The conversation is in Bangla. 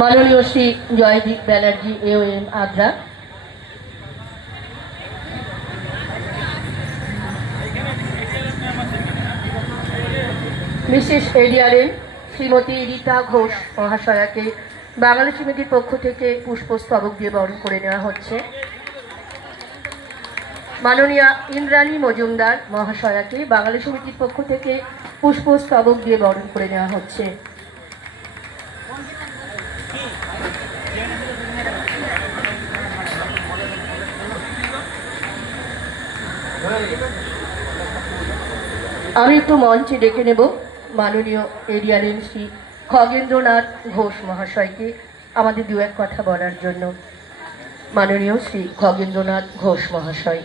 মাননীয় Shri Joydeep Banerjee AOM Agra, Mrs ADRM Shrimati Rita Ghosh মহাশয়াকে বাঙালি সমিতির পক্ষ থেকে পুষ্পস্তবক দিয়ে বরণ করে নেওয়া হচ্ছে। মাননীয়া ইন্দ্রাণী মজুমদার মহাশয়াকে বাঙালি সমিতির পক্ষ থেকে পুষ্পস্তবক দিয়ে বরণ করে নেওয়া হচ্ছে। আমি একটু মঞ্চে ডেকে নেব মাননীয় ADRM শ্রী খগেন্দ্রনাথ ঘোষ মহাশয়কে আমাদের দু এক কথা বলার জন্য। মাননীয় শ্রী খগেন্দ্রনাথ ঘোষ মহাশয়।